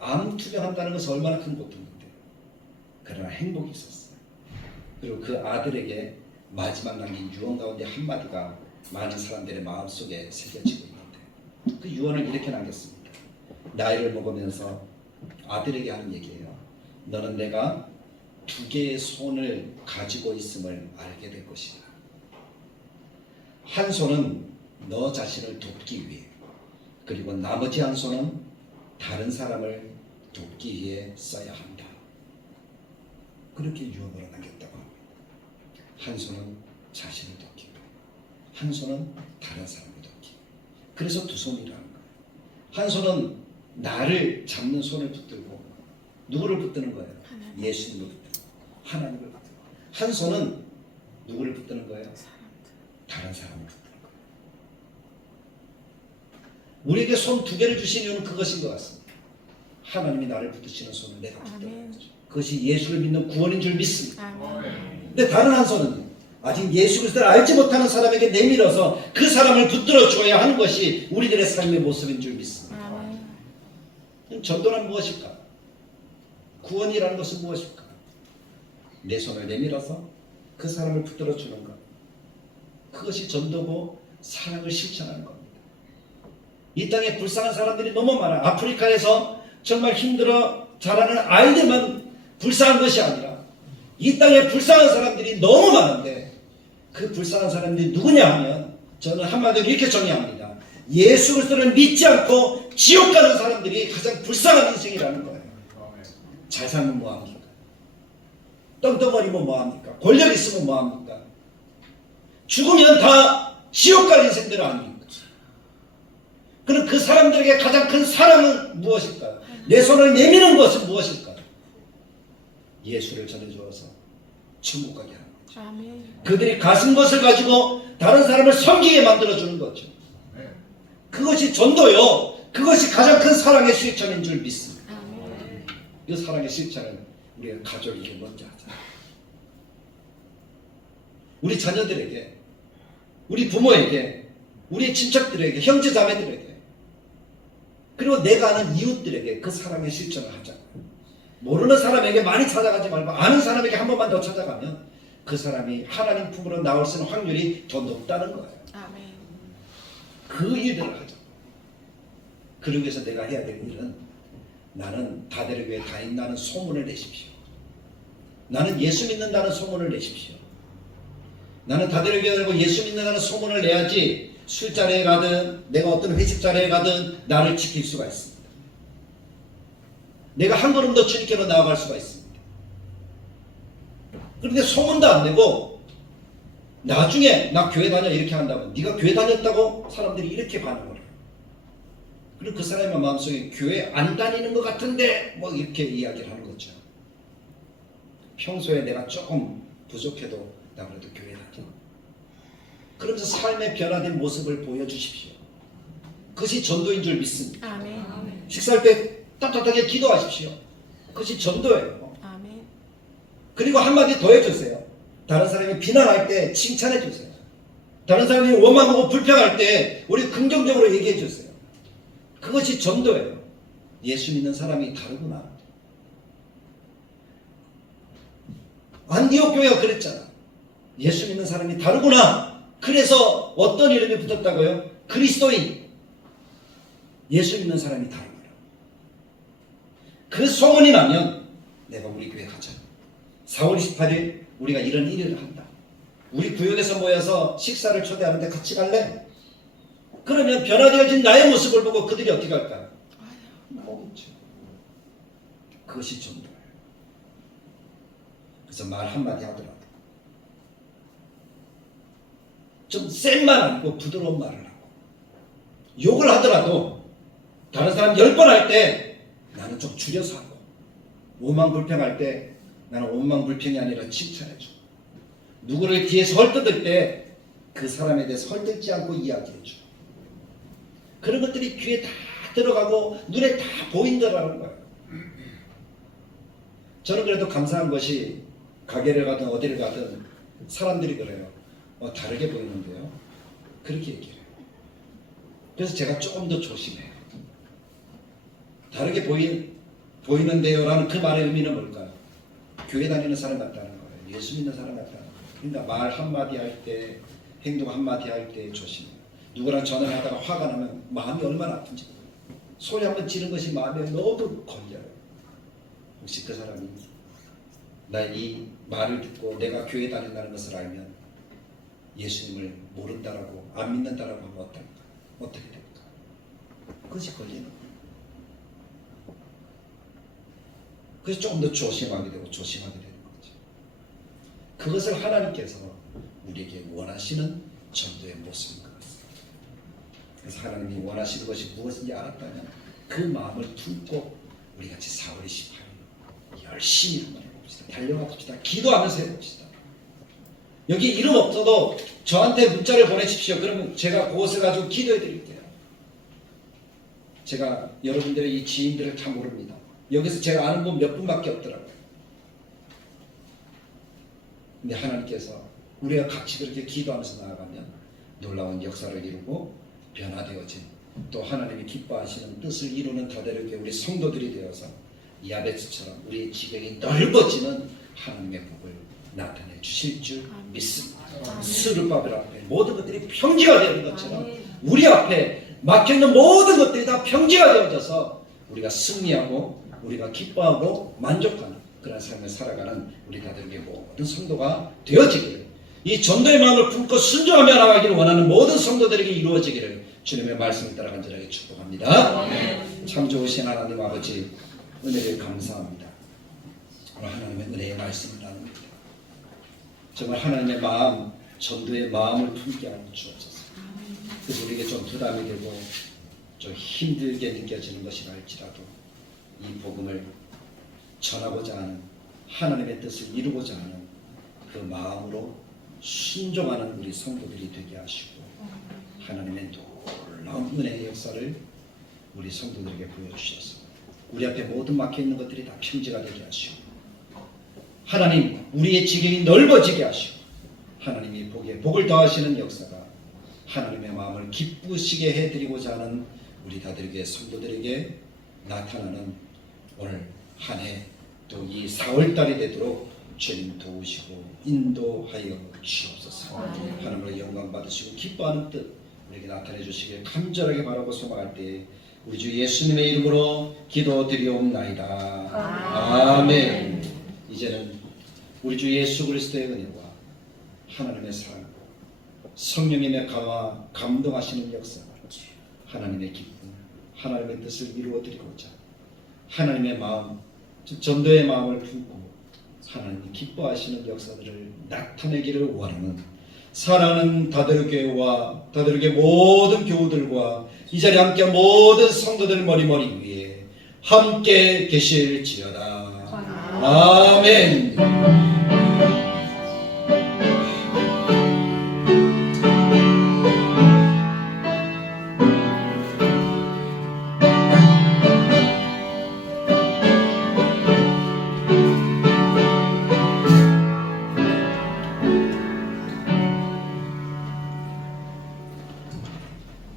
암 투병한다는 것은 얼마나 큰 고통인데 그러나 행복이 있었어요. 그리고 그 아들에게 마지막 남긴 유언 가운데 한마디가 많은 사람들의 마음속에 새겨지고 있는데 그 유언을 이렇게 남겼습니다. 나이를 먹으면서 아들에게 하는 얘기예요. 너는 내가 두 개의 손을 가지고 있음을 알게 될 것이다. 한 손은 너 자신을 돕기 위해, 그리고 나머지 한 손은 다른 사람을 돕기 위해 써야 한다. 그렇게 유언으로 남겼다고 합니다. 한 손은 자신을 돕기 위해, 한 손은 다른 사람을 돕기 위해. 그래서 두 손이라는 거예요. 한 손은 나를 잡는 손을 붙들고 누구를 붙드는 거예요? 예수님을 붙드는 거예요. 하나님을 붙드는 거예요. 한 손은 누구를 붙드는 거예요? 다른 사람을 붙드는 거예요. 우리에게 손 두 개를 주신 이유는 그것인 것 같습니다. 하나님이 나를 붙드시는 손을 내가 붙드는 거죠. 그것이 예수를 믿는 구원인 줄 믿습니다. 근데 다른 한 손은 아직 예수 그리스도를 알지 못하는 사람에게 내밀어서 그 사람을 붙들어 줘야 하는 것이 우리들의 삶의 모습인 줄 믿습니다. 전도란 무엇일까? 구원이라는 것은 무엇일까? 내 손을 내밀어서 그 사람을 붙들어 주는 것. 그것이 전도고 사랑을 실천하는 겁니다. 이 땅에 불쌍한 사람들이 너무 많아요. 아프리카에서 정말 힘들어 자라는 아이들만 불쌍한 것이 아니라 이 땅에 불쌍한 사람들이 너무 많은데 그 불쌍한 사람들이 누구냐 하면 저는 한마디로 이렇게 정의합니다. 예수 그리스도를 믿지 않고 지옥 가는 사람들이 가장 불쌍한 인생이라는 거예요. 잘 살면 뭐합니까? 떵떵거리면 뭐합니까? 권력 있으면 뭐합니까? 죽으면 다 지옥 갈 인생들 아닙니까? 그럼 그 사람들에게 가장 큰 사랑은 무엇일까요? 내 손을 내미는 것은 무엇일까요? 예수를 전해주어서 천국 가게 하는 거죠. 아멘. 그들이 가진 것을 가지고 다른 사람을 섬기게 만들어주는 거죠. 그것이 전도요. 그것이 가장 큰 사랑의 실천인 줄 믿습니다. 아멘. 이 사랑의 실천을 우리가 가족에게 먼저 하자. 우리 자녀들에게, 우리 부모에게, 우리 친척들에게, 형제 자매들에게, 그리고 내가 아는 이웃들에게 그 사랑의 실천을 하자. 모르는 사람에게 많이 찾아가지 말고 아는 사람에게 한 번만 더 찾아가면 그 사람이 하나님 품으로 나올 수 있는 확률이 더 높다는 거예요. 아멘. 그 일들을 하자. 그러기 위해서 내가 해야 될 일은 나는 다대를 위해 다닌다는 소문을 내십시오. 나는 예수 믿는다는 소문을 내십시오. 나는 다대를 위해 예수 믿는다는 소문을 내야지 술자리에 가든 내가 어떤 회식 자리에 가든 나를 지킬 수가 있습니다. 내가 한 걸음 더 주님께로 나아갈 수가 있습니다. 그런데 소문도 안 내고 나중에 나 교회 다녀 이렇게 한다면 네가 교회 다녔다고 사람들이 이렇게 반응을 해요. 그리고 그 사람의 마음속에 교회 안 다니는 것 같은데 뭐 이렇게 이야기를 하는 거죠. 평소에 내가 조금 부족해도 나 그래도 교회 다녀. 그러면서 삶의 변화된 모습을 보여주십시오. 그것이 전도인 줄 믿습니다. 아멘. 식사할 때 따뜻하게 기도하십시오. 그것이 전도예요. 아멘. 그리고 한마디 더 해주세요. 다른 사람이 비난할 때 칭찬해 주세요. 다른 사람이 원망하고 불평할 때 우리 긍정적으로 얘기해 주세요. 그것이 전도예요. 예수 믿는 사람이 다르구나. 안디옥 교회가 그랬잖아. 예수 믿는 사람이 다르구나. 그래서 어떤 이름이 붙었다고요? 그리스도인. 예수 믿는 사람이 다르구나. 그 소문이 나면 내가 우리 교회 가자. 4월 28일 우리가 이런 일을 한다. 우리 구역에서 모여서 식사를 초대하는데 같이 갈래? 그러면 변화되어진 나의 모습을 보고 그들이 어떻게 할까요? 나오겠죠. 그것이 전도예요. 그래서 말 한마디 하더라도 좀 센 말 아니고 부드러운 말을 하고 욕을 하더라도 다른 사람 10번 할 때 나는 좀 줄여서 하고 오만불평할 때 나는 오만불평이 아니라 칭찬해줘. 누구를 뒤에서 헐뜯을 때 그 사람에 대해서 헐뜯지 않고 이야기해줘. 그런 것들이 귀에 다 들어가고 눈에 다 보인다라는 거예요. 저는 그래도 감사한 것이 가게를 가든 어디를 가든 사람들이 그래요. 다르게 보이는데요. 그렇게 얘기해요. 그래서 제가 조금 더 조심해요. 다르게 보이는데요 라는 그 말의 의미는 뭘까요? 교회 다니는 사람 같다는 거예요. 예수 믿는 사람 같다는 거예요. 그러니까 말 한마디 할 때, 행동 한마디 할 때 조심해요. 누구랑 전화를 하다가 화가 나면 마음이 얼마나 아픈지 모르겠어요. 소리 한번 지른 것이 마음에 너무 걸려요. 혹시 그 사람이 나의 이 말을 듣고 내가 교회 다닌다는 것을 알면 예수님을 모른다라고 안 믿는다라고 하면 어떻게 됩니까? 그것이 걸리는 거예요. 그래서 조금 더 조심하게 되고 조심하게 되는 거죠. 그것을 하나님께서 우리에게 원하시는 전도의 모습인 것 같습니다. 그래서 하나님이 원하시는 것이 무엇인지 알았다면 그 마음을 품고 우리 같이 4월 28일 열심히 한번 해봅시다. 달려가 봅시다. 기도하면서 해봅시다. 여기 이름 없어도 저한테 문자를 보내십시오. 그러면 제가 그것을 가지고 기도해 드릴게요. 제가 여러분들의 이 지인들을 다 모릅니다. 여기서 제가 아는 분 몇 분밖에 없더라고요. 근데 하나님께서 우리가 같이 그렇게 기도하면서 나아가면 놀라운 역사를 이루고 변화되어진 또 하나님이 기뻐하시는 뜻을 이루는 다대를 우리 성도들이 되어서 야베스처럼 우리의 지경이 넓어지는 하나님의 복을 나타내 주실 줄 믿습니다. 스룹바벨 앞에 모든 것들이 평지가 되는 것처럼 우리 앞에 막혀있는 모든 것들이 다 평지가 되어져서 우리가 승리하고 우리가 기뻐하고 만족하는 그런 삶을 살아가는 우리 다들에게 모든 성도가 되어지기를, 이 전도의 마음을 품고 순종하며 나가기를 원하는 모든 성도들에게 이루어지기를 주님의 말씀을 따라 간절하게 축복합니다. 참 좋으신 하나님 아버지, 은혜를 감사합니다. 오늘 하나님의 은혜의 말씀을 나눕니다. 정말 하나님의 마음, 전도의 마음을 품게 하여 주옵소서. 그래서 우리에게 좀 부담이 되고 좀 힘들게 느껴지는 것이라 할지라도 이 복음을 전하고자 하는, 하나님의 뜻을 이루고자 하는 그 마음으로 순종하는 우리 성도들이 되게 하시고, 하나님의 놀라운 은혜의 역사를 우리 성도들에게 보여주셔서 우리 앞에 모든 막혀있는 것들이 다 평지가 되게 하시고, 하나님 우리의 지경이 넓어지게 하시고, 하나님이 복에 복을 더하시는 역사가 하나님의 마음을 기쁘시게 해드리고자 하는 우리 다들에게, 성도들에게 나타나는 오늘 한 해 또 이 4월달이 되도록 주님 도우시고 인도하여 주옵소서. 하나님으로 영광 받으시고 기뻐하는 뜻 우리에게 나타내 주시길 간절하게 바라고 소망할 때 우리 주 예수님의 이름으로 기도드리옵나이다. 아멘. 이제는 우리 주 예수 그리스도의 은혜와 하나님의 사랑, 성령님의 강화, 감동하시는 역사, 하나님의 기쁨, 하나님의 뜻을 이루어드리고자 하나님의 마음, 즉 전도의 마음을 품고 하나님이 기뻐하시는 역사들을 나타내기를 원하는 사랑하는 다들교회와 다들교회 모든 교우들과 이 자리에 함께한 모든 성도들 머리머리 위에 함께 계실지어다. 아멘.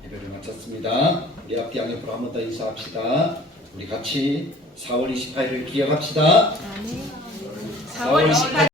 예배를 마쳤습니다. 우리 앞뒤 양옆으로 한 번 더 인사합시다. 우리 같이 4월 28일을 기억합시다. 4월 28일